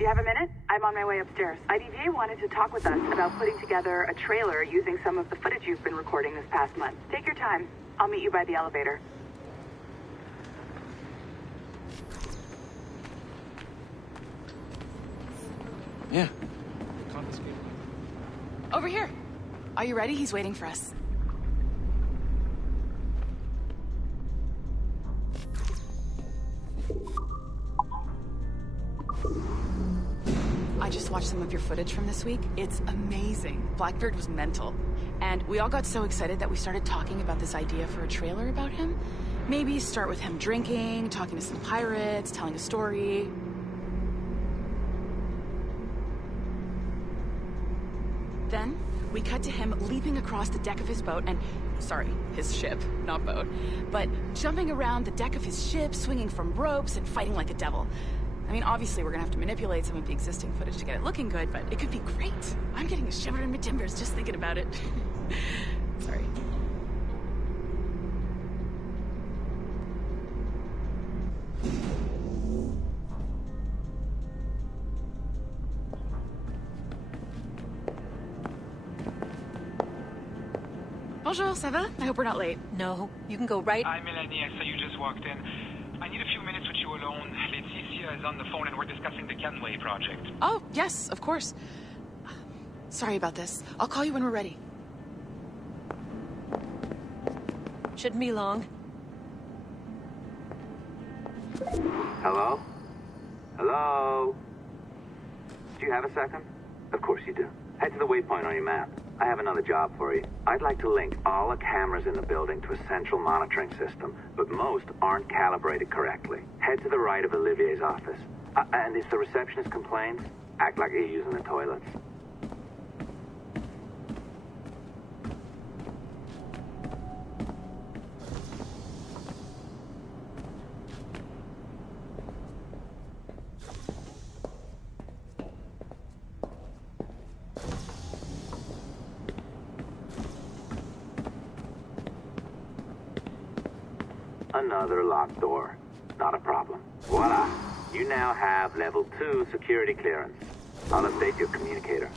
Do you have a minute? I'm on my way upstairs. IDVA wanted to talk with us about putting together a trailer using some of the footage you've been recording this past month. Take your time. I'll meet you by the elevator. Yeah. Over here. Are you ready? He's waiting for us. I just watched some of your footage from this week. It's amazing. Blackbeard was mental. And we all got so excited that we started talking about this idea for a trailer about him. Maybe start with him drinking, talking to some pirates, telling a story. Then, we cut to him leaping across the deck of his boat and... Sorry, his ship, not boat. But jumping around the deck of his ship, swinging from ropes, and fighting like a devil. I mean, obviously we're gonna have to manipulate some of the existing footage to get it looking good, but it could be great. I'm getting a shiver in my timbers just thinking about it. Sorry. Bonjour, ça va? I hope we're not late. No, you can go right... Hi, Melanie. I saw you just walked in. I need a few minutes with you alone. Laetitia is on the phone and we're discussing the Canway project. Oh, yes, of course. Sorry about this. I'll call you when we're ready. Shouldn't be long. Hello? Hello? Do you have a second? Of course you do. Head to the waypoint on your map. I have another job for you. I'd like to link all the cameras in the building to a central monitoring system, but most aren't calibrated correctly. Head to the right of Olivier's office. And if the receptionist complains, act like you're using the toilets. Another locked door. Not a problem. Voila. You now have level 2 security clearance. I'll update your communicator.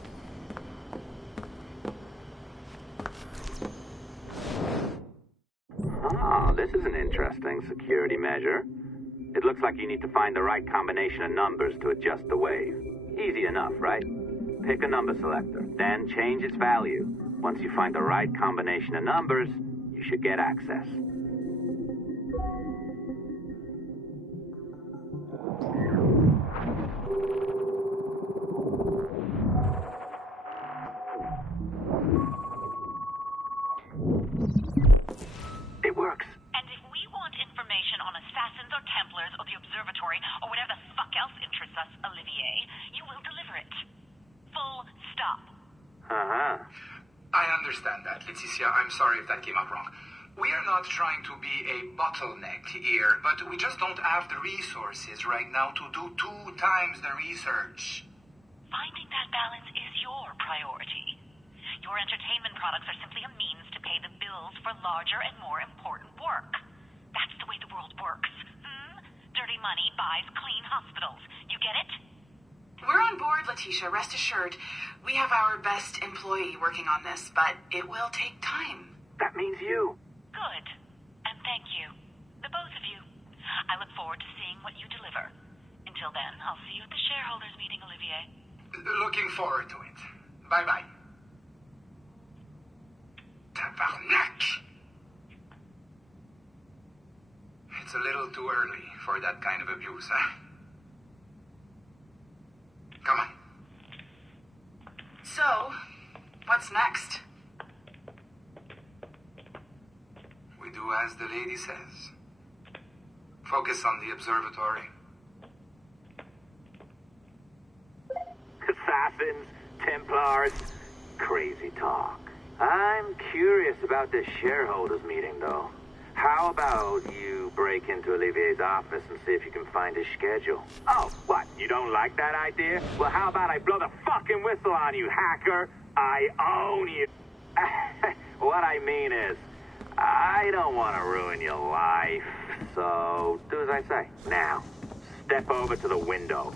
Oh, this is an interesting security measure. It looks like you need to find the right combination of numbers to adjust the wave. Easy enough, right? Pick a number selector, then change its value. Once you find the right combination of numbers, you should get access. It works. And if we want information on assassins or Templars or the observatory or whatever the fuck else interests us, Olivier, you will deliver it. Full stop. Uh-huh. I understand that, Laetitia. I'm sorry if that came out wrong. We are not trying to be a bottleneck here, but we just don't have the resources right now to do 2 times the research. Finding that balance is your priority. Your entertainment products are simply a means to pay the bills for larger and more important work. That's the way the world works. Dirty money buys clean hospitals. You get it? We're on board, Letitia, rest assured. We have our best employee working on this, but it will take time. That means you. Good. And thank you. The both of you. I look forward to seeing what you deliver. Until then, I'll see you at the shareholders meeting, Olivier. Looking forward to it. Bye-bye. Tabarnak! It's a little too early for that kind of abuse, huh? Come on. So, what's next? We do as the lady says. Focus on the observatory. Assassins, Templars, crazy talk. I'm curious about this shareholders meeting, though. How about you break into Olivier's office and see if you can find his schedule? Oh, what? You don't like that idea? Well, how about I blow the fucking whistle on you, hacker? I own you. What I mean is, I don't want to ruin your life. So, do as I say. Now, step over to the window.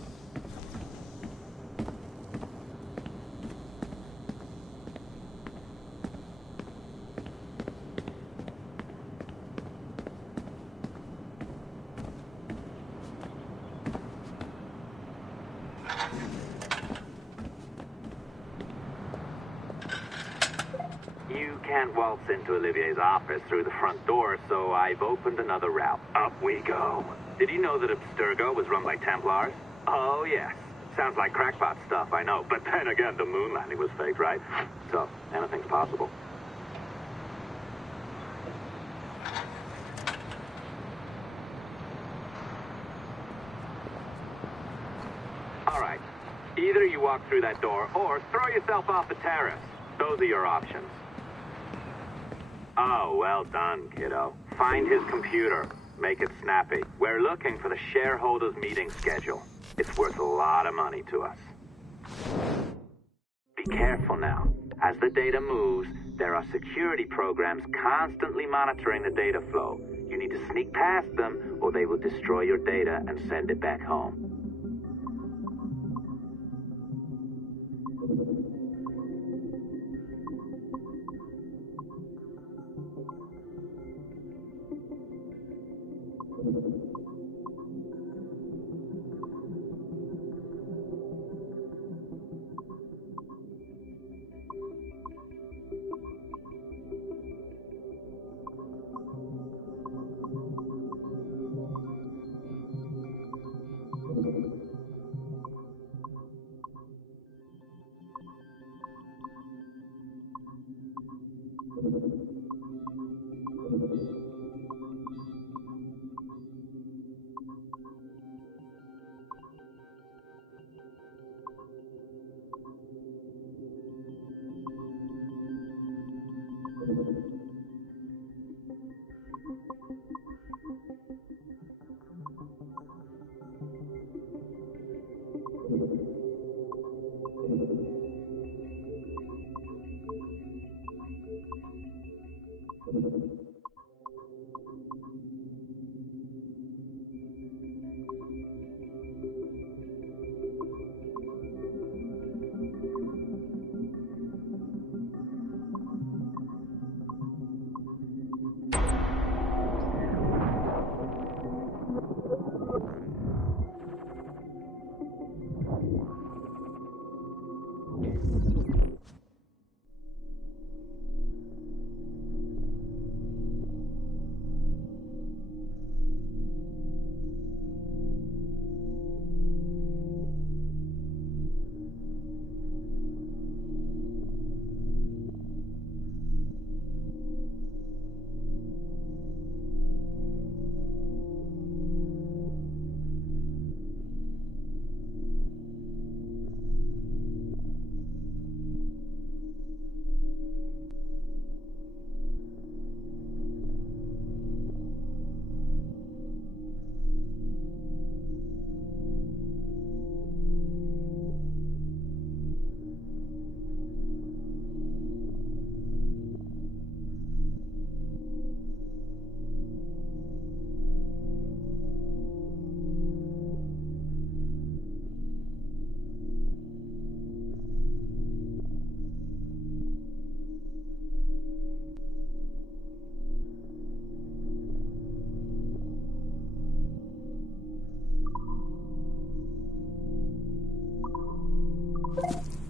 can't waltz into Olivier's office through the front door, so I've opened another route. Up we go. Did you know that Abstergo was run by Templars? Oh, yes. Sounds like crackpot stuff, I know. But then again, the moon landing was faked, right? So, anything's possible. All right. Either you walk through that door or throw yourself off the terrace. Those are your options. Oh, well done, kiddo. Find his computer. Make it snappy. We're looking for the shareholders meeting schedule. It's worth a lot of money to us. Be careful now. As the data moves, there are security programs constantly monitoring the data flow. You need to sneak past them, or they will destroy your data and send it back home.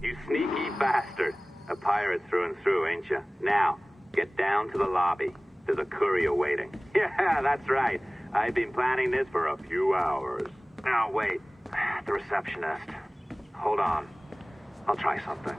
You sneaky bastard. A pirate through and through, ain't you? Now, get down to the lobby. There's a courier waiting. Yeah, that's right. I've been planning this for a few hours. Now, wait. The receptionist. Hold on. I'll try something.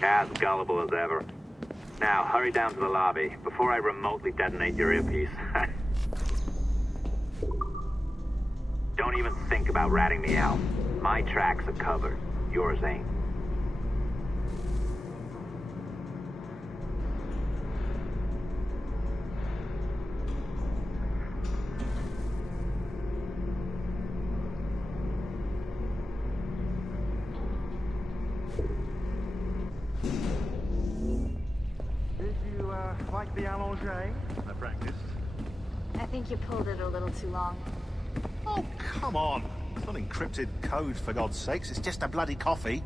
As gullible as ever. Now, hurry down to the lobby before I remotely detonate your earpiece. Don't even think about ratting me out. My tracks are covered. Yours ain't. Like the allongé? I practiced. I think you pulled it a little too long. Oh, come on. It's not encrypted code, for God's sakes. It's just a bloody coffee.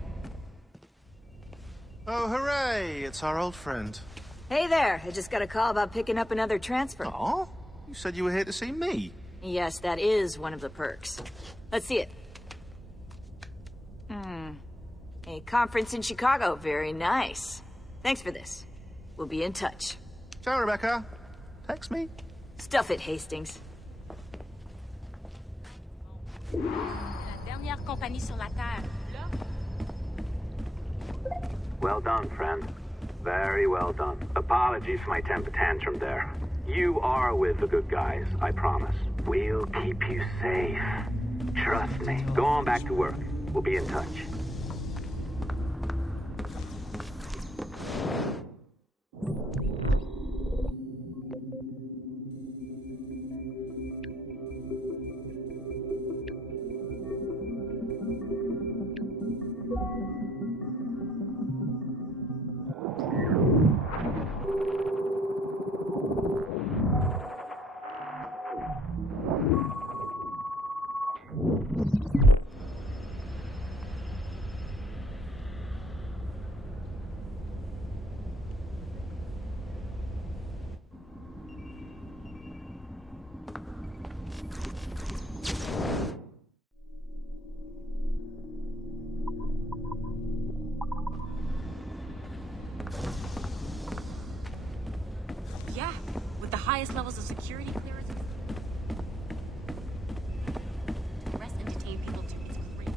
Oh, hooray! It's our old friend. Hey there, I just got a call about picking up another transfer. Oh? You said you were here to see me. Yes, that is one of the perks. Let's see it. A conference in Chicago, very nice. Thanks for this. We'll be in touch. Ciao, Rebecca. Text me. Stuff it, Hastings. La dernière compagnie sur la Terre. Là? Well done, friend. Very well done. Apologies for my temper tantrum there. You are with the good guys, I promise. We'll keep you safe. Trust me. Go on back to work. We'll be in touch. Yeah, with the highest levels of security clearance. Arrest and detain people too. It's great.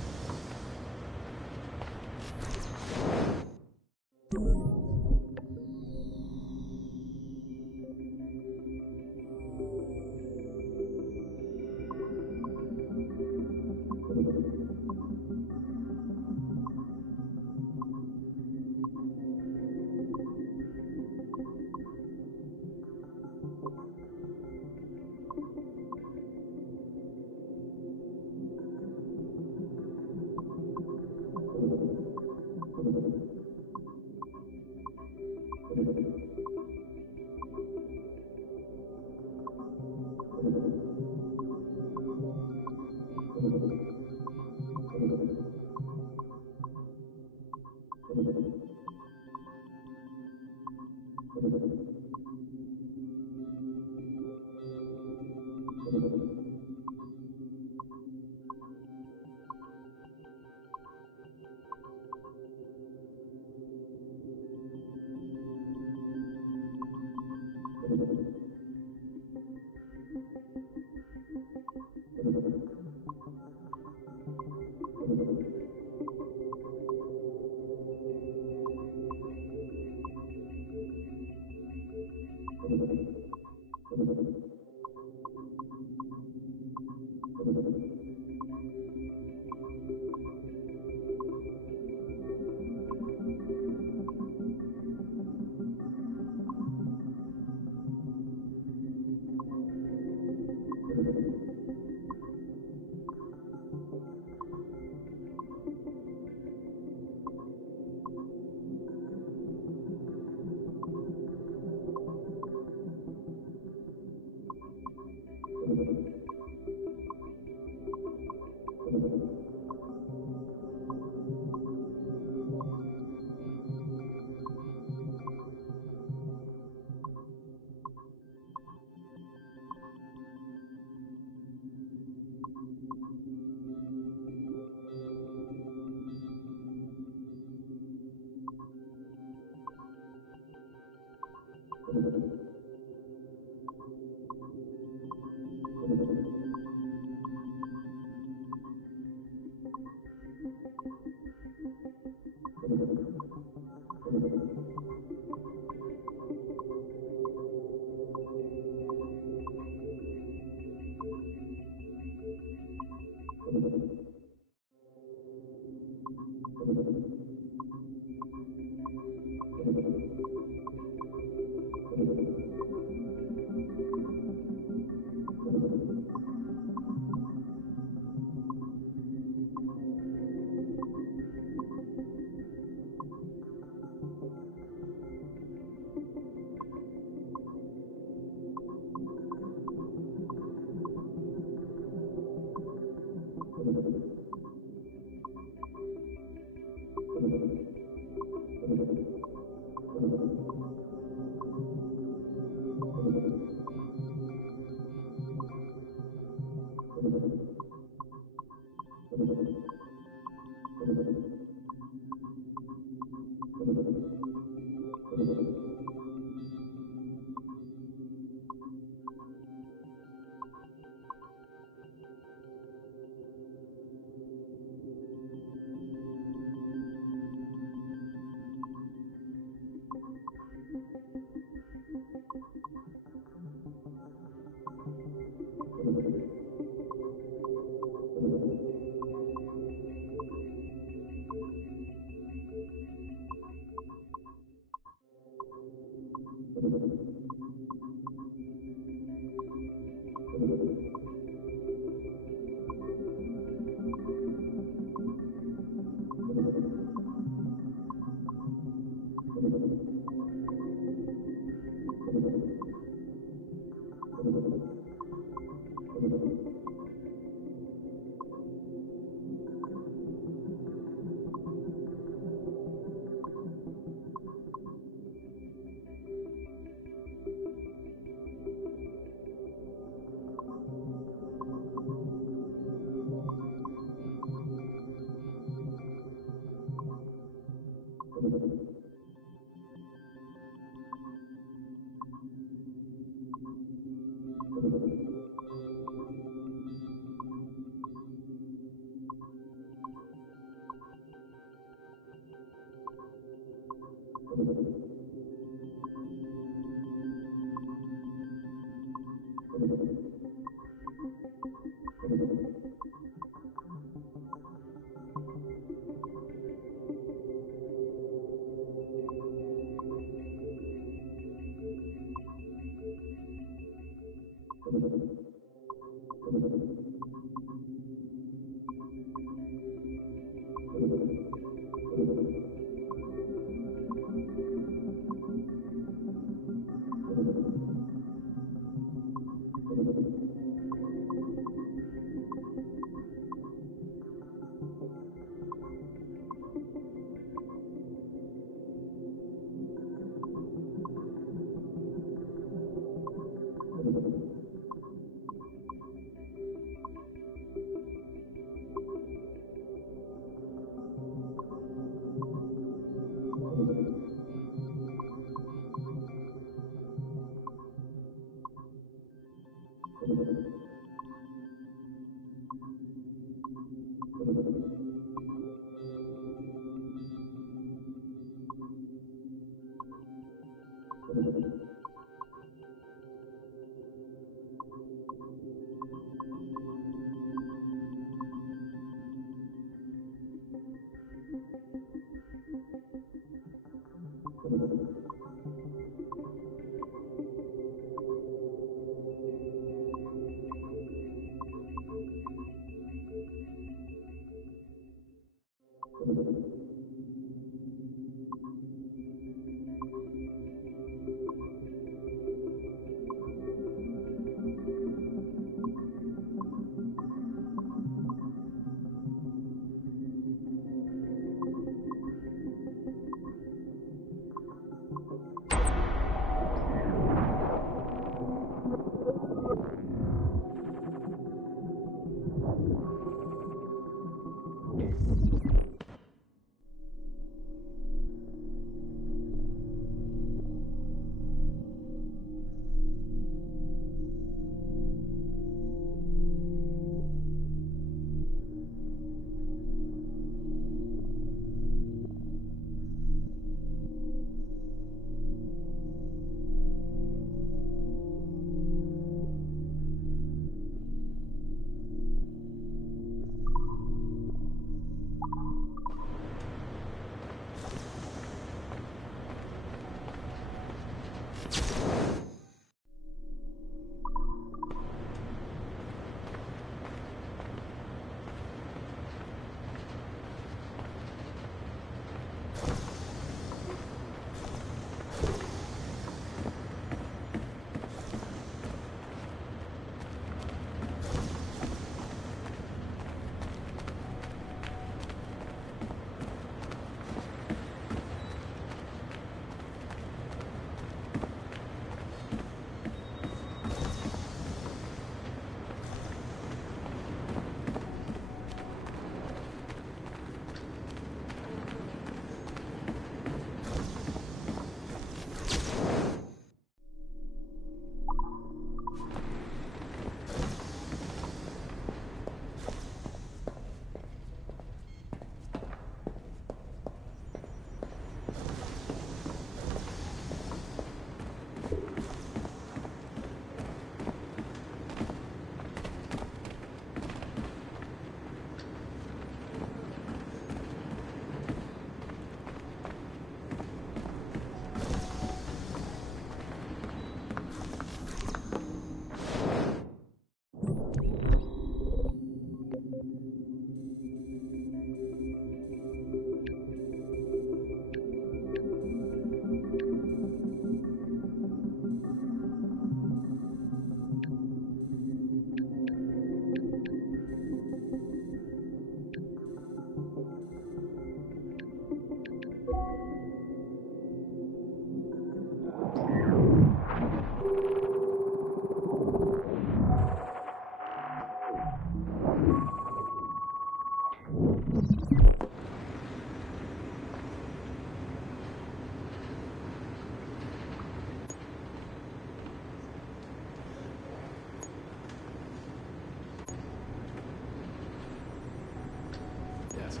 desk.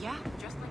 Yeah, just like...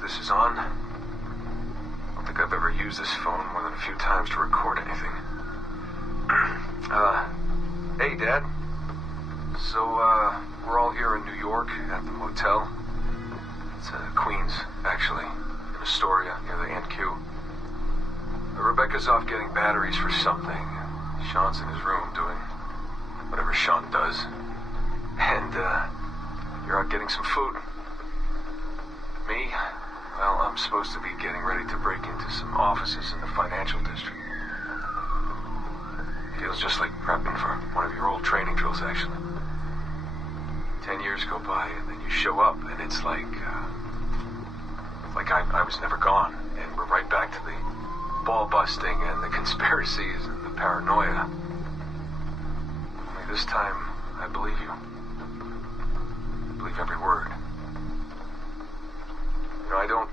This is on. I don't think I've ever used this phone more than a few times to record anything. Hey, Dad. So, we're all here in New York at the motel. It's Queens, actually, in Astoria, near the NQ. Rebecca's off getting batteries for something. Sean's in his room doing whatever Sean does. And, you're out getting some food. Me? Well, I'm supposed to be getting ready to break into some offices in the financial district. Feels just like prepping for one of your old training drills, actually. 10 years go by, and then you show up, and it's like I was never gone, and we're right back to the ball busting and the conspiracies and the paranoia. Only this time, I believe you. I believe every word. You know, I don't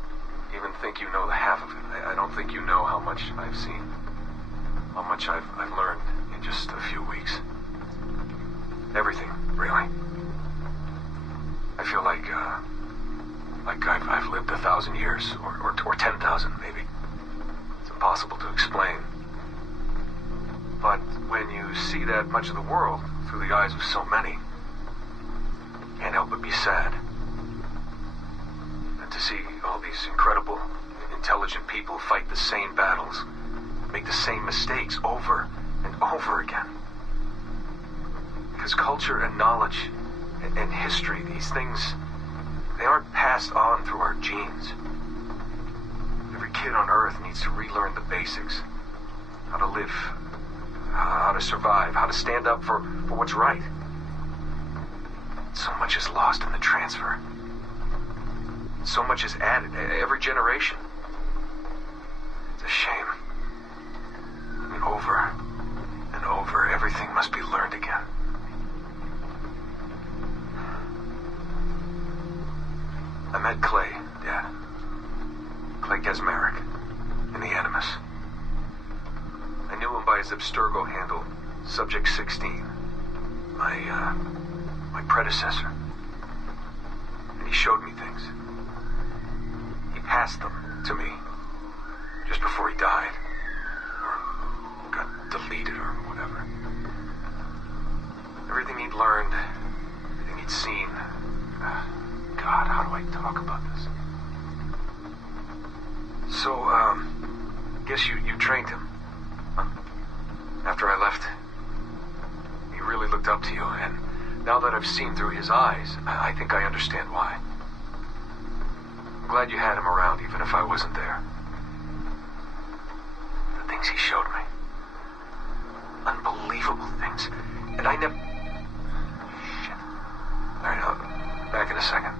even think you know the half of it. I don't think you know how much I've seen. How much I've learned in just a few weeks. Everything, really. I feel like I've lived 1,000 years, or 10,000 maybe. It's impossible to explain. But when you see that much of the world through the eyes of so many, you can't help but be sad. And to see all these incredible, intelligent people fight the same battles, make the same mistakes over and over again. Because culture and knowledge and history, these things, they aren't passed on through our genes. Every kid on Earth needs to relearn the basics. How to live, how to survive, how to stand up for what's right. So much is lost in the transfer. So much is added every generation. It's a shame. I mean, over and over, everything must be learned again. I met Clay, Dad. Clay Gesmerick, in the Animus. I knew him by his Abstergo handle, Subject 16. My predecessor. And he showed me things. He passed them to me just before he died. Or got deleted or whatever. Everything he'd learned, everything he'd seen. God, how do I talk about this? So, guess you trained him. Huh? After I left, he really looked up to you, and now that I've seen through his eyes, I think I understand why. I'm glad you had him around, even if I wasn't there. The things he showed me. Unbelievable things. And I never... Shit. Alright, I'll back in a second.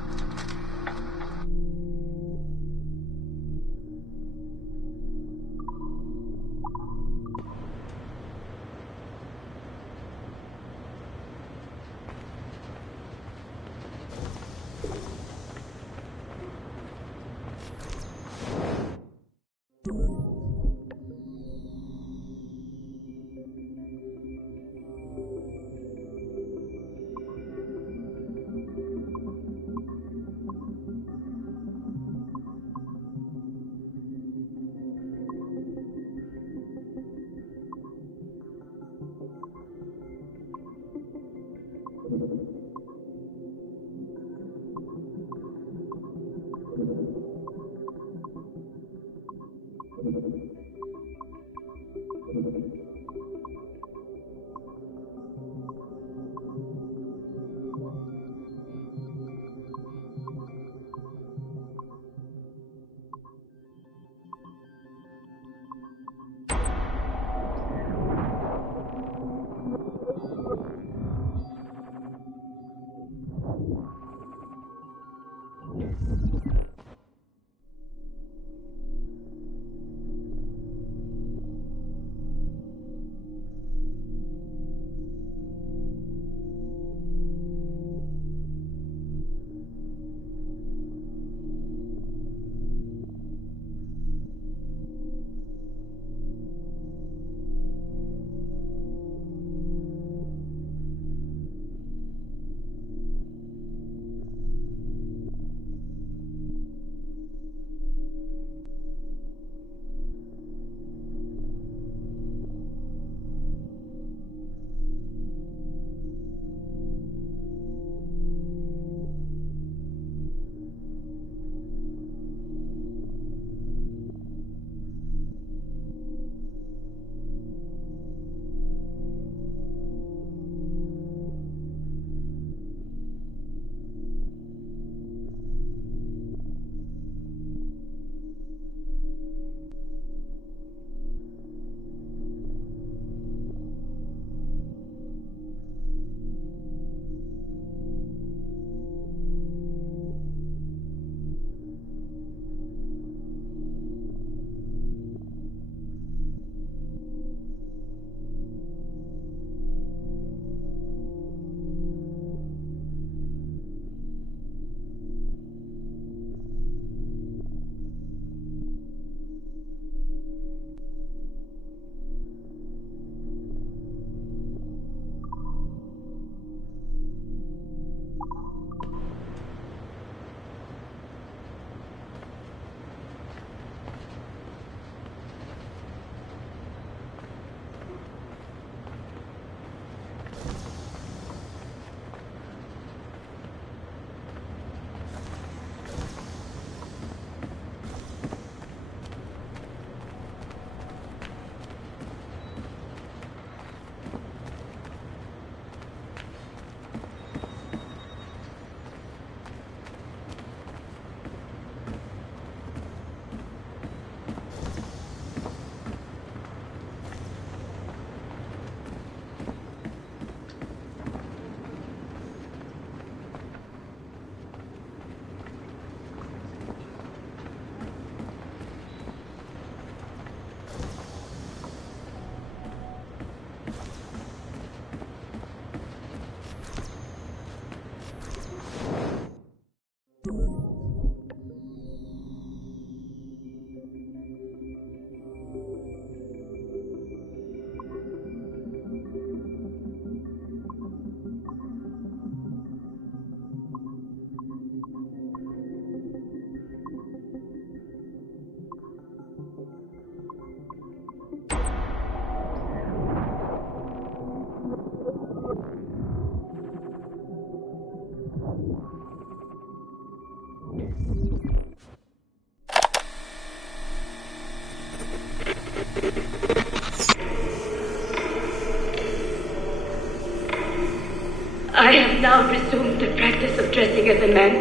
I have now resumed the practice of dressing as a man,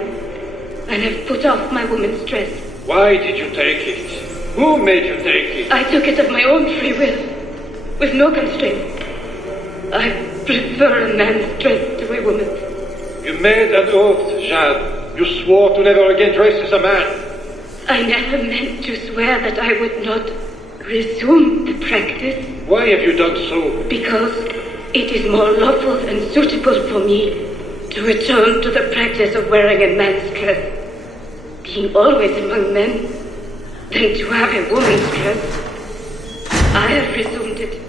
and have put off my woman's dress. Why did you take it? Who made you take it? I took it of my own free will, with no constraint. I prefer a man's dress to a woman's. You made an oath, Jade. You swore to never again dress as a man. I never meant to swear that I would not resume the practice. Why have you done so? Because it is more lawful and suitable for me to return to the practice of wearing a man's dress, being always among men, than to have a woman's dress. I have resumed it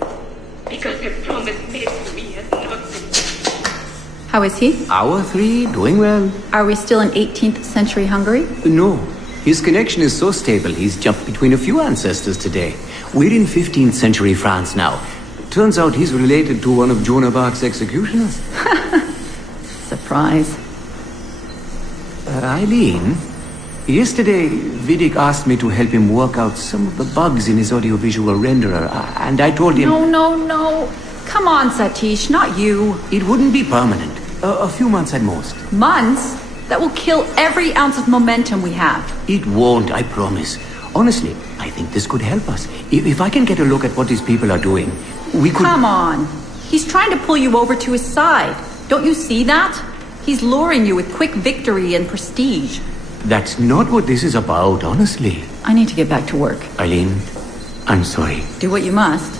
because a promise made to me has not been. How is he? Hour 3, doing well. Are we still in 18th century Hungary? No. His connection is so stable, he's jumped between a few ancestors today. We're in 15th century France now. Turns out he's related to one of Joan of Arc's executioners. Surprise. Eileen, yesterday Vidic asked me to help him work out some of the bugs in his audiovisual renderer, and I told him... No. Come on, Satish, not you. It wouldn't be permanent. A few months at most. Months? That will kill every ounce of momentum we have. It won't, I promise. Honestly, I think this could help us. If I can get a look at what these people are doing, we could... Come on. He's trying to pull you over to his side. Don't you see that? He's luring you with quick victory and prestige. That's not what this is about, honestly. I need to get back to work. Eileen, I'm sorry. Do what you must.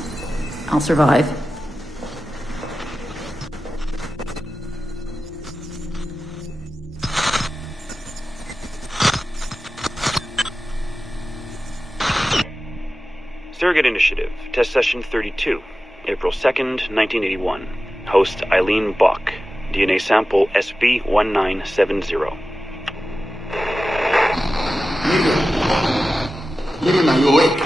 I'll survive. Surrogate Initiative, Test Session 32, April 2nd, 1981. Host Eileen Bach. DNA sample SB1970. Miriam, are you awake?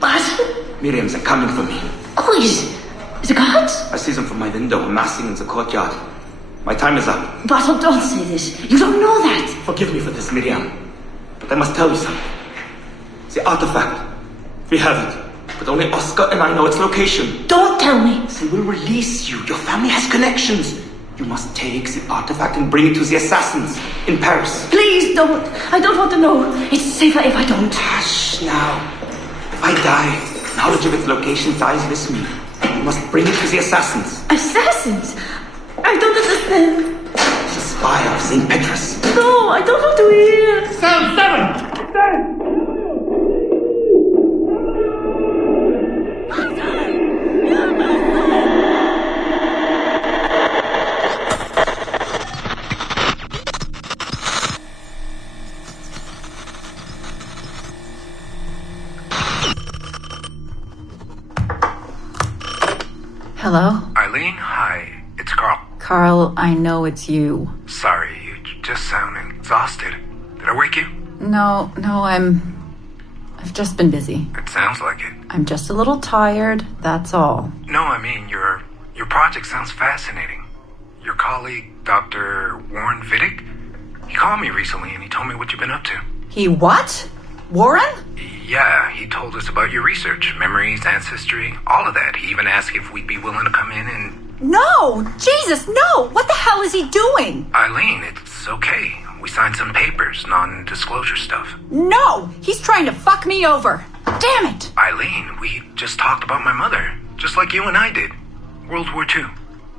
What? Miriam, they're coming for me. Oh, is it guards? I see them from my window, amassing in the courtyard. My time is up. Basil, don't say this. You don't know that. Forgive me for this, Miriam. But I must tell you something. The artifact. We have it. But only Oscar and I know its location. Don't tell me. They will release you. Your family has connections. You must take the artifact and bring it to the assassins in Paris. Please don't. I don't want to know. It's safer if I don't. Hush now. If I die, knowledge of its location dies with me. You must bring it to the assassins. Assassins? I don't understand. The spire of St. Petrus. No, I don't want to hear. Cell 7! Hello? Eileen, hi. It's Carl. Carl, I know it's you. Sorry, you just sound exhausted. Did I wake you? No, I've just been busy. It sounds like it. I'm just a little tired, that's all. No, I mean, your project sounds fascinating. Your colleague, Dr. Warren Vidic, he called me recently and he told me what you've been up to. He what? Warren? Yeah, he told us about your research, memories, ancestry, all of that. He even asked if we'd be willing to come in and... No! Jesus, no! What the hell is he doing? Eileen, it's okay. We signed some papers, non-disclosure stuff. No! He's trying to fuck me over. Damn it! Eileen, we just talked about my mother, just like you and I did. World War II.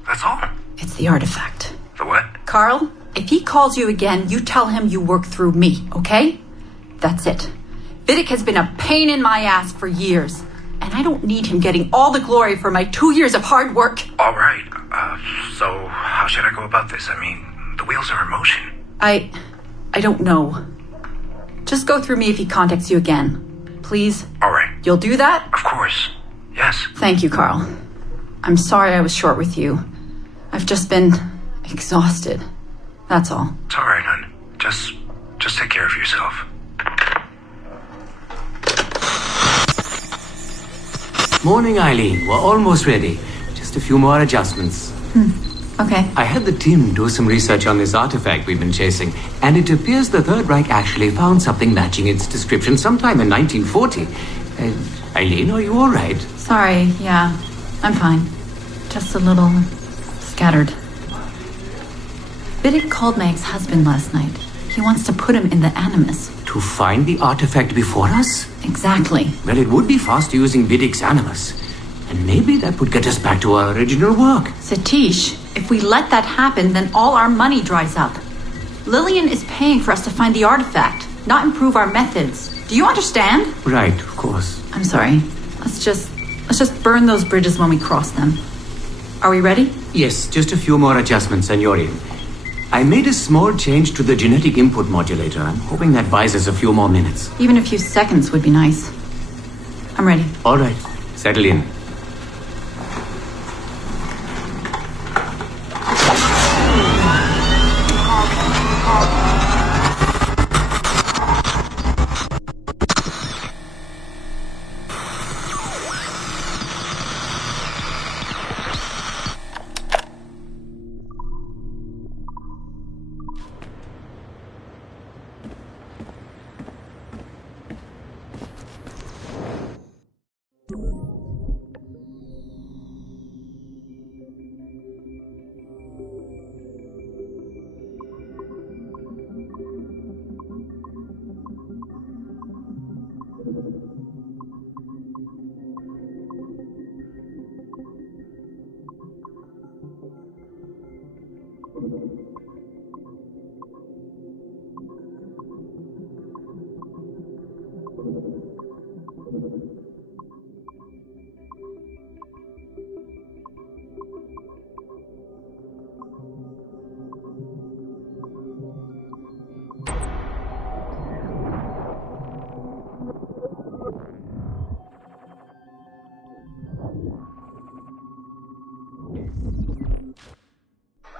That's all. It's the artifact. The what? Carl, if he calls you again, you tell him you work through me, okay? That's it. Vidic has been a pain in my ass for years, and I don't need him getting all the glory for my 2 years of hard work. All right. So how should I go about this? I mean, the wheels are in motion. I don't know. Just go through me if he contacts you again. Please? All right. You'll do that? Of course. Yes. Thank you, Carl. I'm sorry I was short with you. I've just been exhausted. That's all. It's all right, hon. Just take care of yourself. Morning, Eileen. We're almost ready. Just a few more adjustments. Okay. I had the team do some research on this artifact we've been chasing, and it appears the Third Reich actually found something matching its description sometime in 1940. Eileen, are you all right? Sorry, yeah. I'm fine. Just a little scattered. Vidic called my ex-husband last night. He wants to put him in the Animus. To find the artifact before us? Exactly. Well, it would be fast using Vidic's Animus. And maybe that would get us back to our original work. Satish, if we let that happen, then all our money dries up. Lillian is paying for us to find the artifact, not improve our methods. Do you understand? Right, of course. I'm sorry. Let's just burn those bridges when we cross them. Are we ready? Yes, just a few more adjustments and you're in. I made a small change to the genetic input modulator. I'm hoping that buys us a few more minutes. Even a few seconds would be nice. I'm ready. All right, settle in.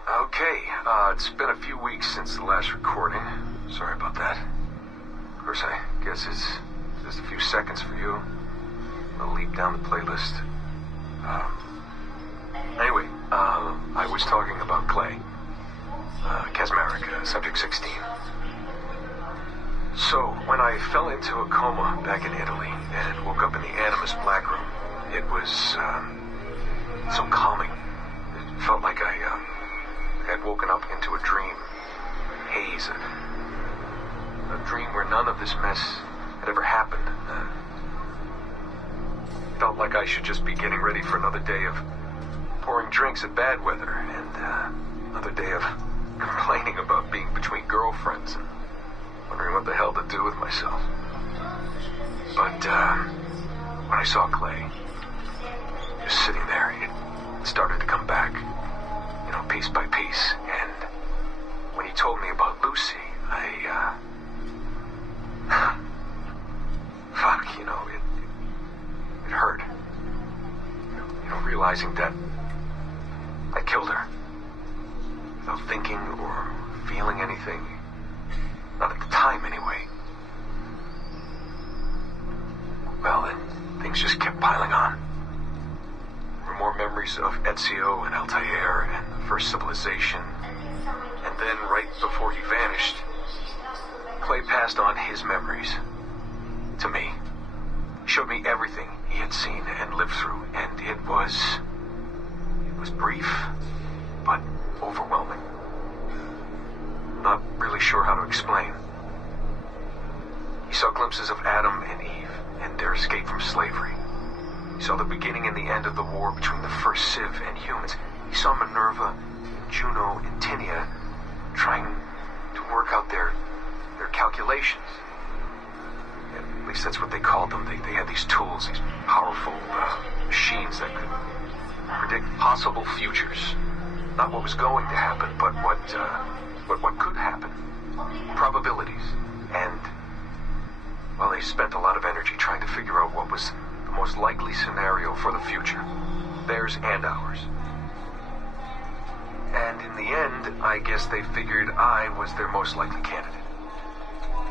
Okay, it's been a few weeks since the last recording. Sorry about that. Of course, I guess it's just a few seconds for you. I'll leap down the playlist. Anyway, I was talking about Clay. Casmeric, Subject 16. So, when I fell into a coma back in Italy and woke up in the Animus Black Room, it was, so calming. It felt like I had woken up into a dream. Haze. A dream where none of this mess had ever happened. Felt like I should just be getting ready for another day of pouring drinks at bad weather and another day of complaining about being between girlfriends and wondering what the hell to do with myself. But when I saw Clay just sitting there, it started to come back, you know, piece by piece. And when he told me about Lucy, fuck, you know, it hurt. You know, realizing that I killed her without thinking or feeling anything. Not at the time, anyway. Well, then things just kept piling on. There were more memories of Ezio and Altair and the first civilization. And then, right before he vanished, Clay passed on his memories to me. He showed me everything he had seen and lived through, and it was brief, but overwhelming. Not really sure how to explain. He saw glimpses of Adam and Eve and their escape from slavery. He saw the beginning and the end of the war between the first Civ and humans. He saw Minerva, and Juno, and Tinia trying to work out their calculations. At least that's what they called them. They had these tools, these powerful machines that could predict possible futures. Not what was going to happen, but what could happen. Probabilities. And, well, they spent a lot of energy trying to figure out what was the most likely scenario for the future. Theirs and ours. And in the end, I guess they figured I was their most likely candidate.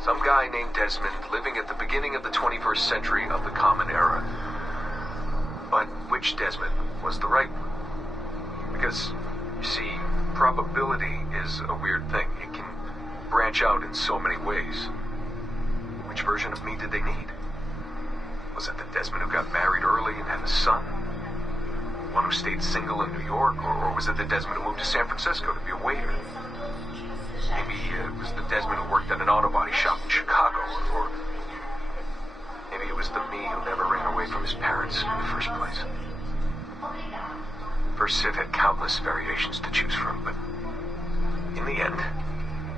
Some guy named Desmond living at the beginning of the 21st century of the Common Era. But which Desmond was the right one? Because, you see, probability is a weird thing. It can branch out in so many ways. Which version of me did they need? Was it the Desmond who got married early and had a son? One who stayed single in New York? Or was it the Desmond who moved to San Francisco to be a waiter? First Civ had countless variations to choose from, but in the end,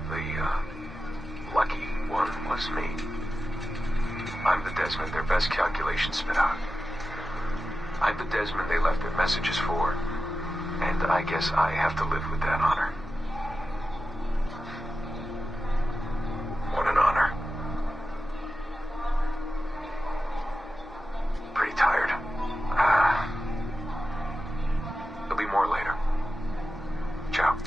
the lucky one was me. I'm the Desmond their best calculations spit out. I'm the Desmond they left their messages for, and I guess I have to live with that honor. What an honor. Pretty tired. There'll be more later. Ciao.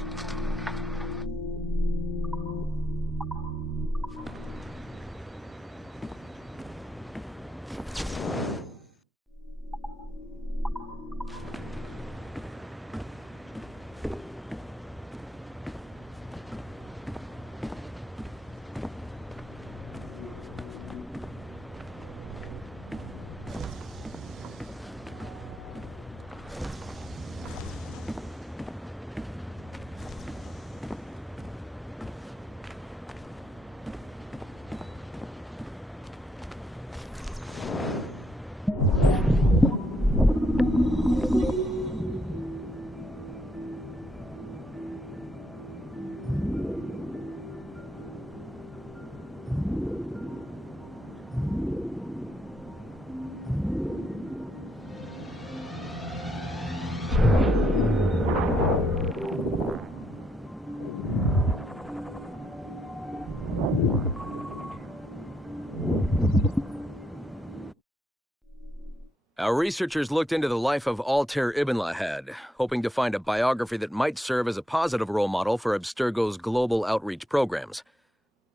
Our researchers looked into the life of Altair Ibn Lahad, hoping to find a biography that might serve as a positive role model for Abstergo's global outreach programs.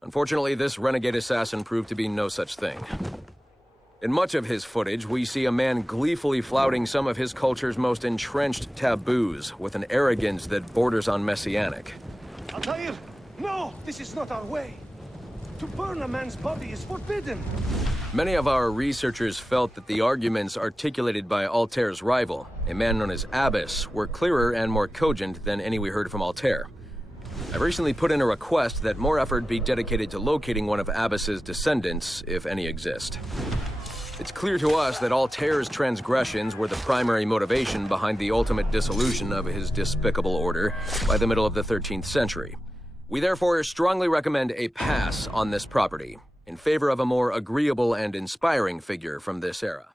Unfortunately, this renegade assassin proved to be no such thing. In much of his footage, we see a man gleefully flouting some of his culture's most entrenched taboos with an arrogance that borders on messianic. Altair, no! This is not our way! To burn a man's body is forbidden! Many of our researchers felt that the arguments articulated by Altair's rival, a man known as Abbas, were clearer and more cogent than any we heard from Altair. I've recently put in a request that more effort be dedicated to locating one of Abbas's descendants, if any exist. It's clear to us that Altair's transgressions were the primary motivation behind the ultimate dissolution of his despicable order by the middle of the 13th century. We therefore strongly recommend a pass on this property, in favor of a more agreeable and inspiring figure from this era.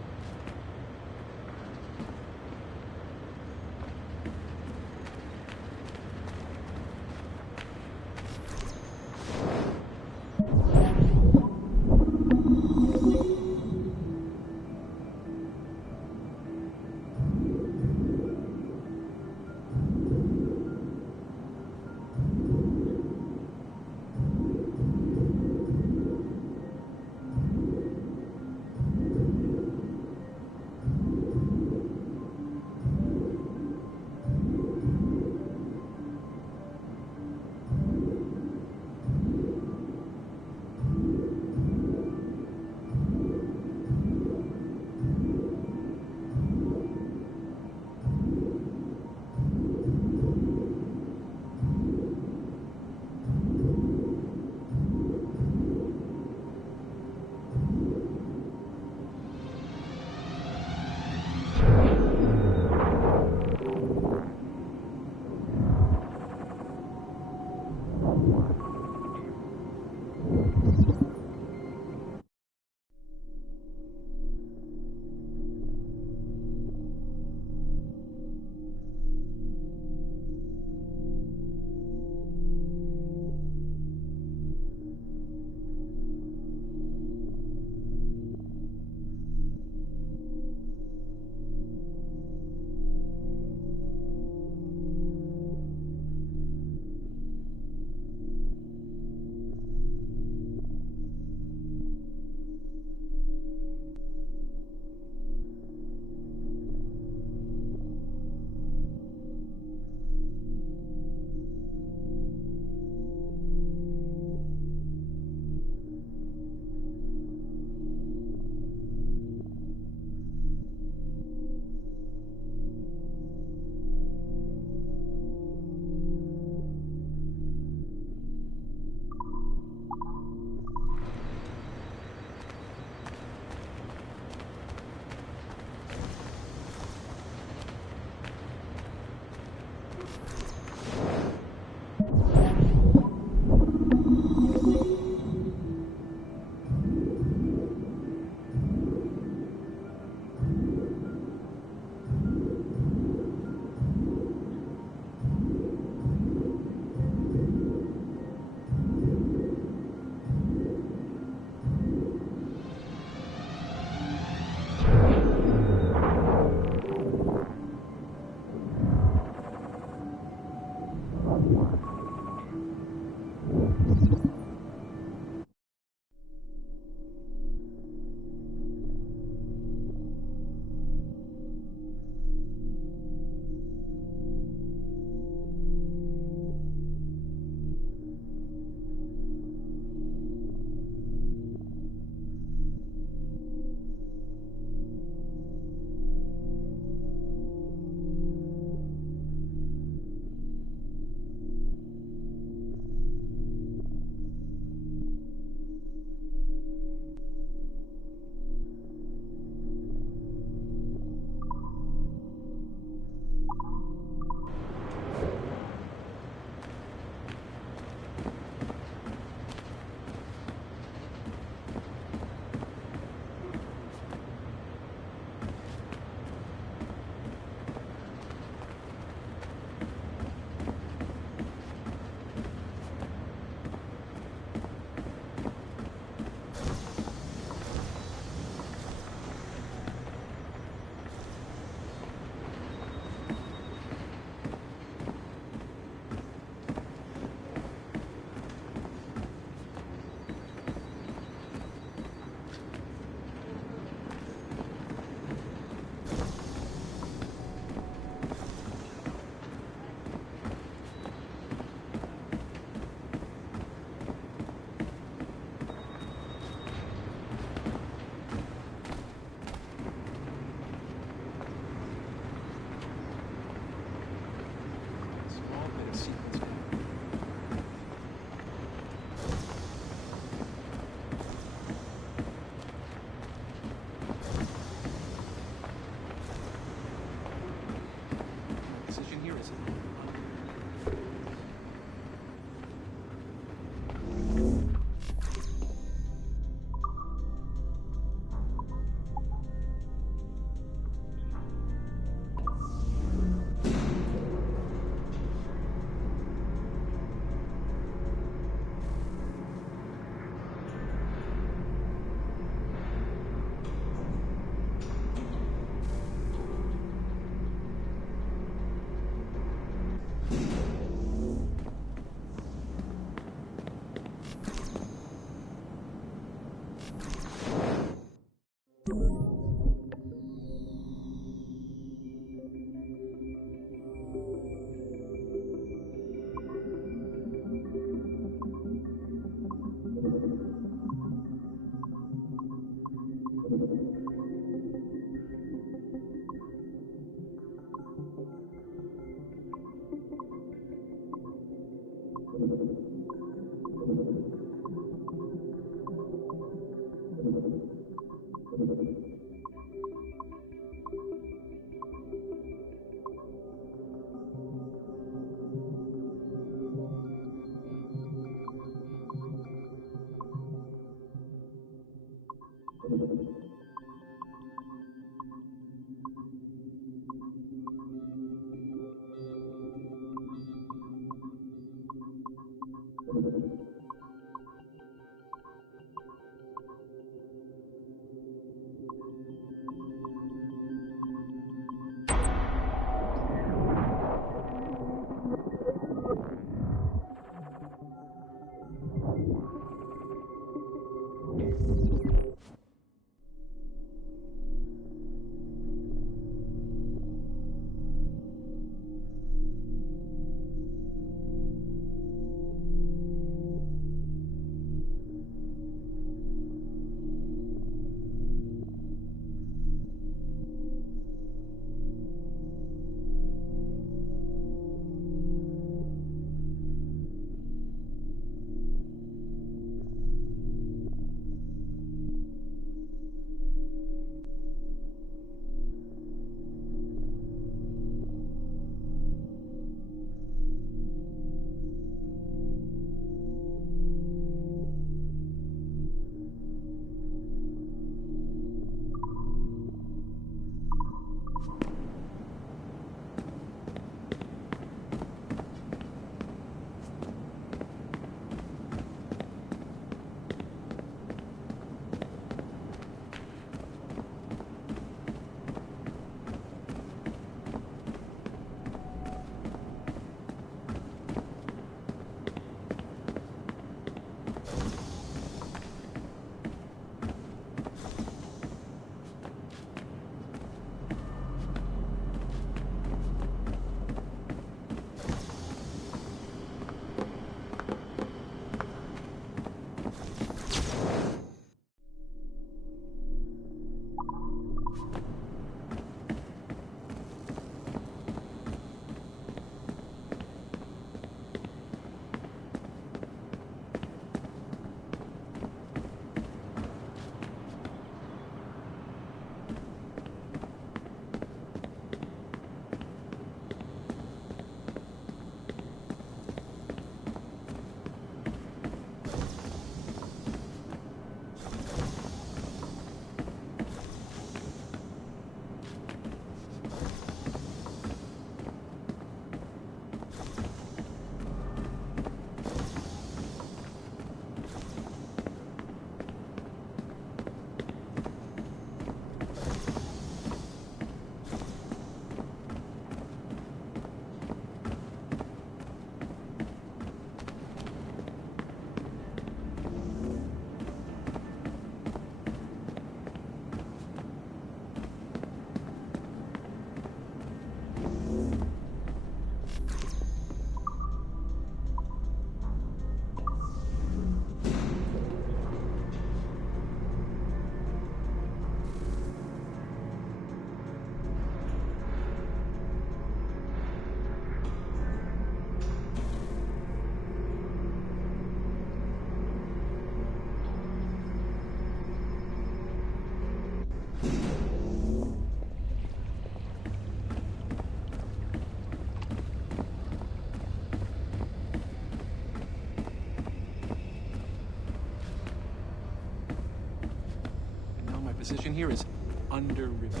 position here is under review.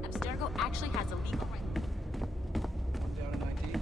Abstergo actually has a legal right. One down in ID.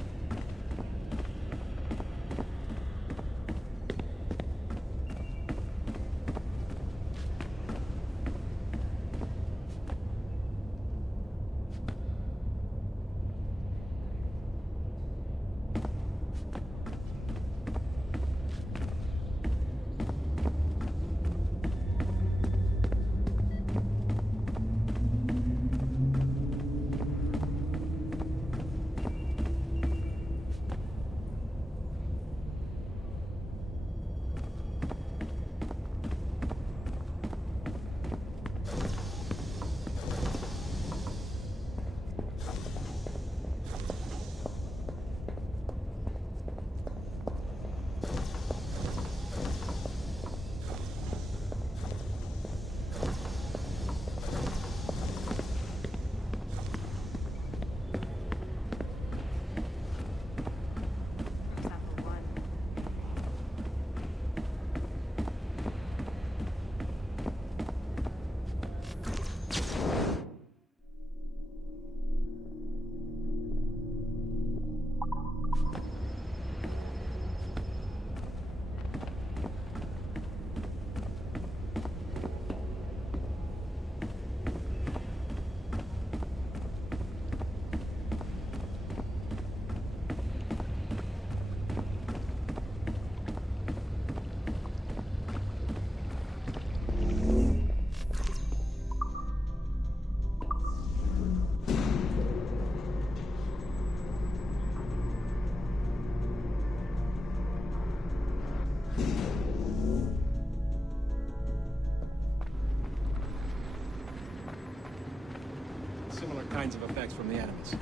Similar kinds of effects from the Animus.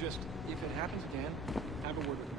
Just, if it happens again, have a word with them.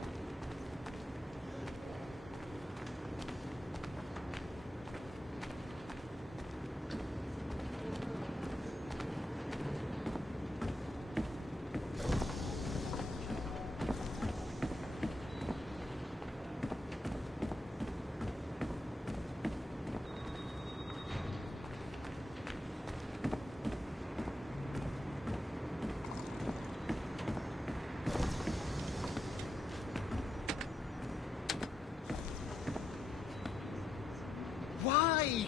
Why?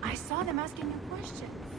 I saw them asking you questions.